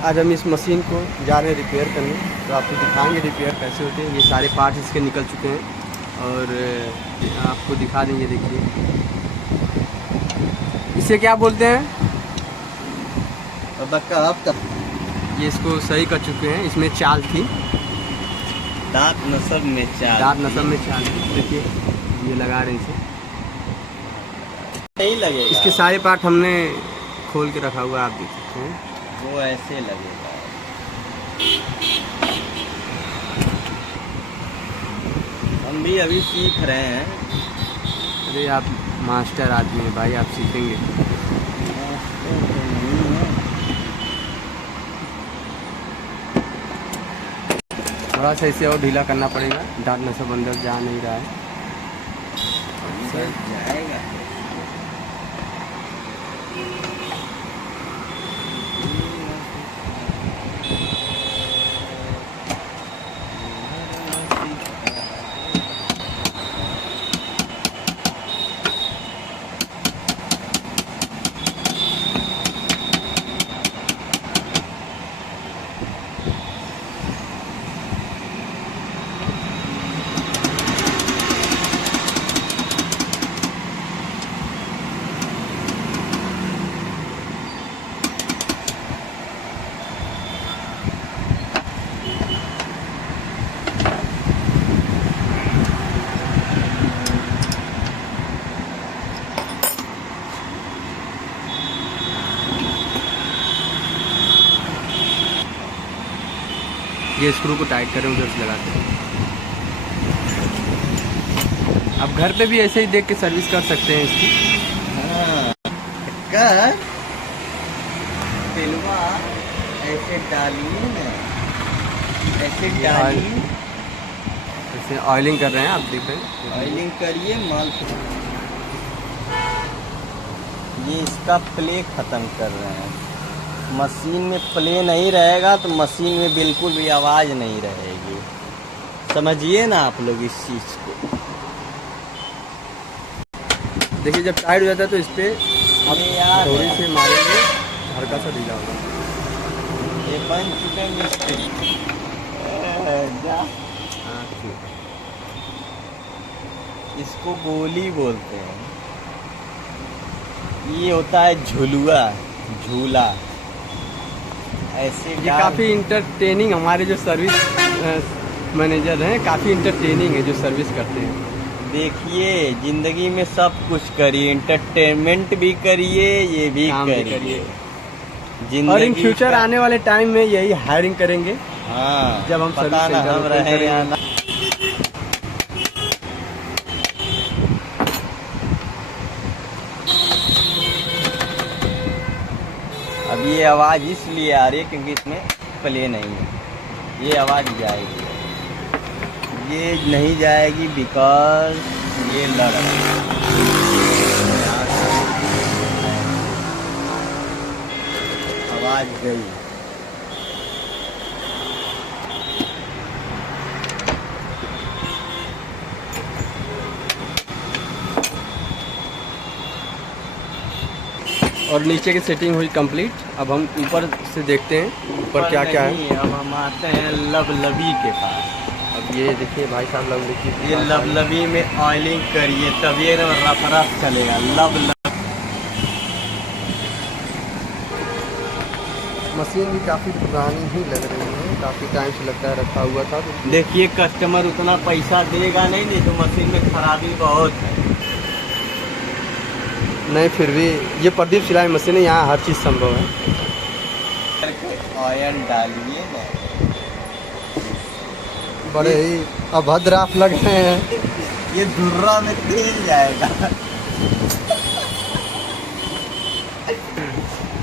आज हम इस मशीन को जा रहे हैं रिपेयर करने, तो आपको दिखाएंगे रिपेयर कैसे होते हैं। ये सारे पार्ट्स इसके निकल चुके हैं और आपको दिखा देंगे। देखिए इसे क्या बोलते हैं, ये इसको सही कर चुके हैं। इसमें चाल थी, दांत नसब में चाल थी। देखिए ये लगा रहे हैं इसे, नहीं लगेगा। इसके सारे पार्ट हमने खोल के रखा हुआ, आप देख सकते हैं। वो ऐसे लगेगा। हम भी अभी सीख रहे हैं। अरे आप मास्टर आदमी हैं भाई, आप सीखेंगे। थोड़ा सा इसे और ढीला करना पड़ेगा, दांत नसब अंदर जा नहीं रहा है। जाएगा। ये स्क्रू को टाइट करें, उधर से लगाते हैं। आप घर पे भी ऐसे ही देख के सर्विस कर सकते हैं इसकी। हाँ, तिलवा ऐसे डालिए ना, ऐसे डालिए। ऐसे ऑयलिंग कर रहे हैं, आप देख रहे हैं। ऑयलिंग करिए माल। ये इसका प्ले ख़त्म कर रहे हैं। मशीन में प्ले नहीं रहेगा तो मशीन में बिल्कुल भी आवाज़ नहीं रहेगी। समझिए ना आप लोग इस चीज़ को। देखिए जब टाइट हो जाता है तो इस पर आप थोड़ी से मारेंगे, हल्का सा ढीला होगा। ये बन चुके मिस्त्री। इसको गोली बोलते हैं। ये होता है झुलुआ, झूला। ऐसे ये काफ़ी इंटरटेनिंग, हमारे जो सर्विस मैनेजर हैं काफ़ी इंटरटेनिंग है जो सर्विस करते हैं। देखिए जिंदगी में सब कुछ करिए, इंटरटेनमेंट भी करिए, ये भी करिए। और इन फ्यूचर आने वाले टाइम में यही हायरिंग करेंगे। हाँ, जब हम पता ना हम रहे या ना। अब ये आवाज़ इसलिए आ रही है क्योंकि इसमें प्ले नहीं है। ये आवाज़ जाएगी, ये नहीं जाएगी बिकॉज ये लग रहा है। आवाज़ गई। और नीचे की सेटिंग हुई कंप्लीट। अब हम ऊपर से देखते हैं ऊपर क्या क्या है। अब हम आते हैं लवलवी के पास। अब ये देखिए भाई साहब, लवलवी, ये लवलवी में ऑयलिंग करिए तब ये रफ रफ चलेगा। लवलवी मशीन भी काफ़ी पुरानी ही लग रही है, काफ़ी टाइम से लगता है रखा हुआ था। तो देखिए कस्टमर उतना पैसा देगा नहीं तो मशीन में खराबी बहुत है। नहीं फिर भी ये प्रदीप सिलाई मशीन है, यहाँ हर चीज़ संभव है। ऑयल डालिए ना। बड़े ही अभद्र आप लग रहे हैं। ये धुर्रा में तेल जाएगा।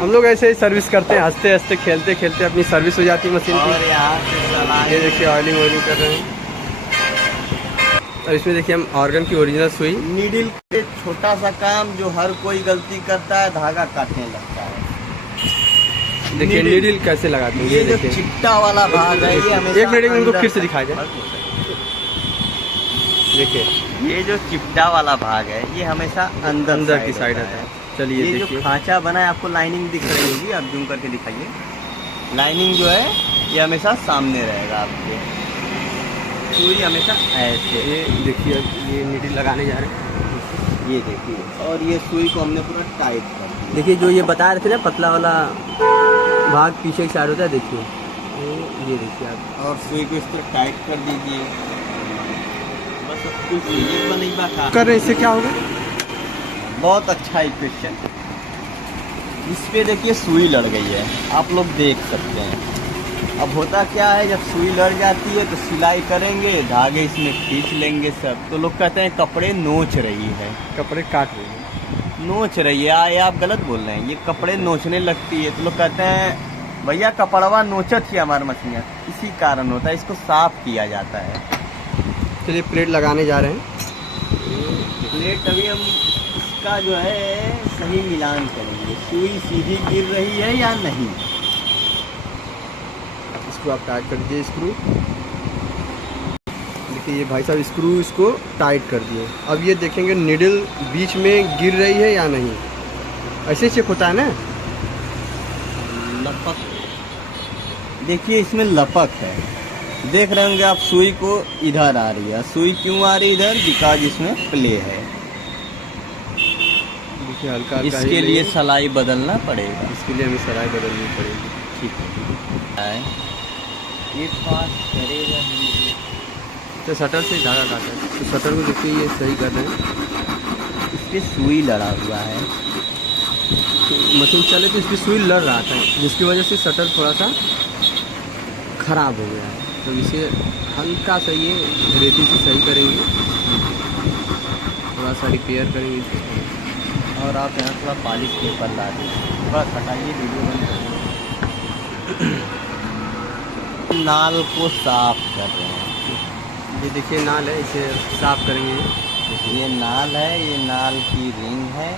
हम लोग ऐसे ही सर्विस करते हैं, हंसते हंसते खेलते खेलते अपनी सर्विस हो जाती है मशीन की। और यहाँ से ये देखिए ऑयलिंग वॉयलिंग कर रहे हैं। और इसमें देखिए हम ऑर्गन की ओरिजिनल सुई, नीडल के छोटा सा काम जो हर कोई गलती करता है, धागा काटने लगता है। देखिए नीडल कैसे लगाते हैं। ये जो चिट्टा वाला भाग है ये हमेशा एक मिनट में इनको फिर से दिखाया जाए। देखिए ये जो चिपटा वाला भाग है ये हमेशा अंदर की साइड आता है। चलिए ये देखिए, जो खांचा बना है आपको लाइनिंग दिख रही होगी, आप जूम करके दिखाइए। लाइनिंग जो है ये हमेशा सामने रहेगा आपके, सुई हमेशा ऐसे। ये देखिए अब ये नीडल लगाने जा रहे हैं। ये देखिए, और ये सुई को हमने पूरा टाइट कर दिया। देखिए जो ये बता रहे थे ना पतला वाला भाग पीछे की साइड होता है, देखिए ये देखिए आप। और सुई को इस तरह टाइट कर दीजिए, बस अब कुछ ये वाली बात कर रहे हैं, इससे क्या होगा? बहुत अच्छा इक्वेशन। इस पे देखिए सुई लड़ गई है, आप लोग देख सकते हैं। अब होता क्या है, जब सुई लड़ जाती है तो सिलाई करेंगे, धागे इसमें खींच लेंगे सब, तो लोग कहते हैं कपड़े नोच रही है। कपड़े काट रहे हैं, नोच रही है, ये आप गलत बोल रहे हैं, ये कपड़े नोचने लगती है। तो लोग कहते हैं भैया कपड़वा नोचत ही हमारी मछलियाँ, इसी कारण होता है, इसको साफ किया जाता है। चलिए प्लेट लगाने जा रहे हैं। प्लेट अभी हम इसका जो है सही मिलान करेंगे, सुई सीधी गिर रही है या नहीं। इसको आप टाइट कर दीजिए, स्क्रू। देखिए ये भाई साहब स्क्रू इसको टाइट कर दिए। अब ये देखेंगे निडल बीच में गिर रही है या नहीं, ऐसे चेक होता है ना। लपक, देखिए इसमें लपक है, देख रहे होंगे आप, सुई को इधर आ रही है। सुई क्यों आ रही है इधर? बिकॉज इसमें प्ले है। देखिए हल्का हल्का इसके लिए सलाई बदलना पड़ेगा, इसके लिए हमें सलाई बदलनी पड़ेगी। ठीक है, ये पास करेगा नहीं। तो शटर से धागा काटा है, तो शटर को देखिए ये सही कर रहे हैं। इस पे सुई लड़ा हुआ है, तो मशीन चले तो इस पर सुई लड़ रहा था, जिसकी वजह से शटर थोड़ा सा ख़राब हो गया है। तो इसे हल्का सा ये रेती से सही करेंगे, थोड़ा सा रिपेयर करेंगे इसे। और आप यहाँ थोड़ा पॉलिश पेपर ला दीजिए, बस हटाइए, वीडियो बंद करिए। नाल को साफ कर रहे हैं, ये देखिए नाल है, इसे साफ करेंगे। ये नाल है, ये नाल की रिंग है।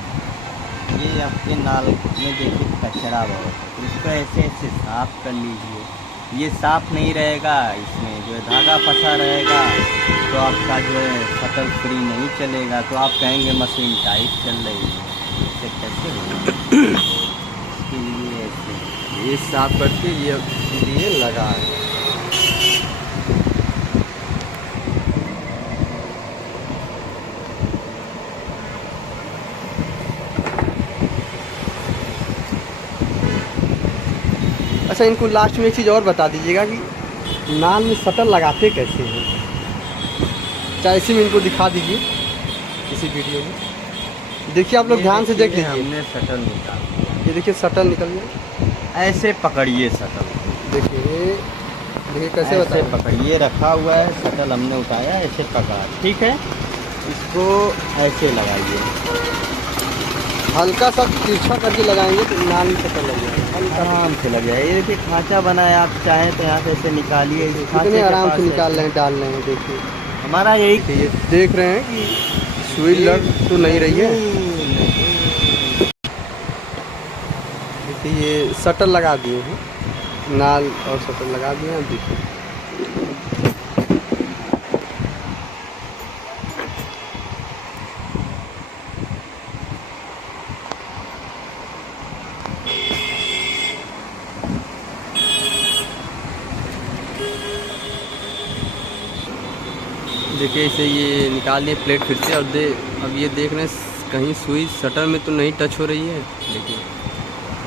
ये आपके नाल में देखिए कचरा बहुत, तो इसको ऐसे ऐसे साफ कर लीजिए। ये साफ नहीं रहेगा, इसमें जो है धागा फंसा रहेगा, तो आपका जो है शटर फ्री नहीं चलेगा, तो आप कहेंगे मशीन टाइट चल रही है, इससे कैसे होगा? इसके लिए ऐसे ये साफ करके ये लिए लगा है। अच्छा इनको लास्ट में एक चीज़ और बता दीजिएगा कि नाल में शटर लगाते कैसे हैं, चाहे इसी में इनको दिखा दीजिए इसी वीडियो में। देखिए आप लोग ध्यान से देख लीजिए, हमने शटर निकाल दिया। ये देखिए शटर निकल गया। ऐसे पकड़िए शटर, देखिए देखिए कैसे ऐसे बताएं। पकड़िए, रखा हुआ है शटल हमने उठाया, ऐसे पकड़ा, ठीक है। इसको ऐसे लगाइए, हल्का सा तिरछा करके लगाएंगे तो नाल में शटर लग जाएगा, आराम से लग जाए। ये देखिए खांचा बना है, आप चाहें तो यहाँ से ऐसे निकालिए, इस खांचे कितने के आराम पास से ऐसे। निकाल रहे हैं, डाल रहे हैं। देखिए हमारा यही ये देख रहे हैं कि सुई लग तो नहीं रही है। देखिए ये शटर लगा दिए हैं, नाल और शटर लगा दिए हैं। देखिए देखिए इसे ये निकाल लिए प्लेट फिर से। और अब ये देख रहे हैं कहीं सुई शटर में तो नहीं टच हो रही है। देखिए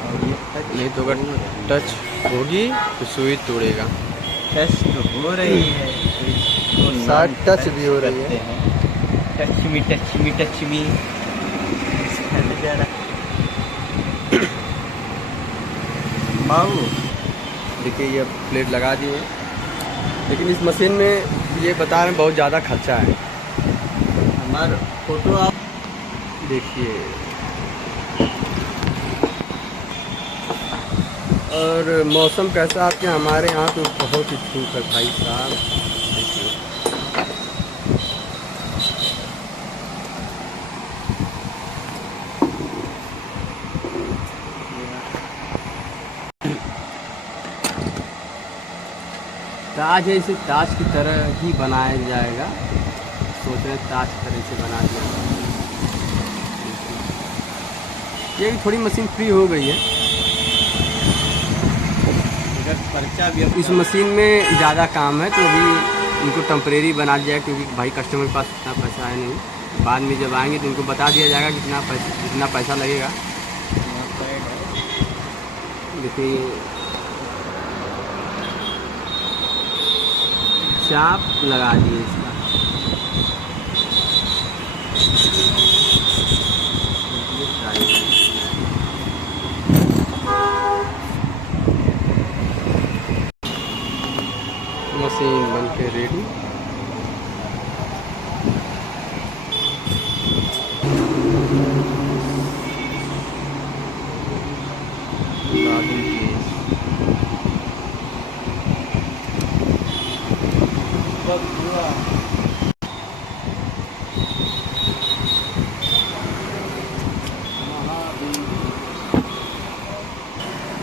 और ये नहीं तो अगर टच होगी तो सुई तोड़ेगा। टच तो हो रही है, तो शायद टच भी हो रही है। Touch me touch me touch me. माऊ देखिए ये प्लेट लगा दिए, लेकिन इस मशीन में ये बता रहे हैं बहुत ज़्यादा खर्चा है। हमारा फोटो आप देखिए, और मौसम कैसा आपके? हमारे यहाँ तो बहुत ही धूप है भाई साहब। देखिए ताज है, इसे ताज की तरह ही बनाया जाएगा। सोच रहे हैं ताज की तरह से बना दिया जाए। ये थोड़ी मशीन फ्री हो गई है, पर्चा भी इस मशीन में ज़्यादा काम है तो अभी इनको टेम्परेरी बना दिया है, क्योंकि भाई कस्टमर के पास इतना पैसा है नहीं। बाद में जब आएंगे तो इनको बता दिया जाएगा कितना पैसा लगेगा। देखिए चाप लगा दिए इसका। मशीन बन के रेडी।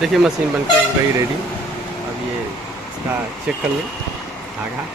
देखिए मशीन बन के हो गई रेडी। अब ये इसका चेक कर लें धागा।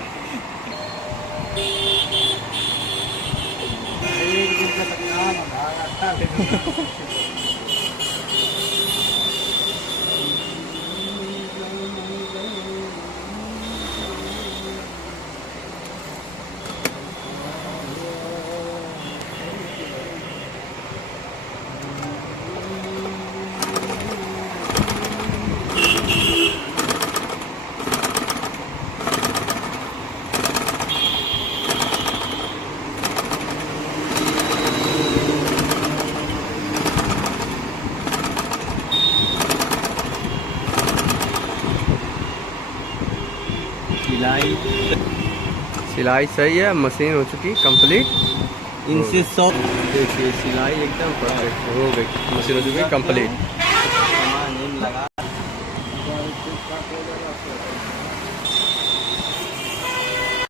सिलाई सही है, मशीन हो चुकी कंप्लीट। इनसे 100 देखिए सिलाई एकदम परफेक्ट हो गई, मशीन हो चुकी कंप्लीट।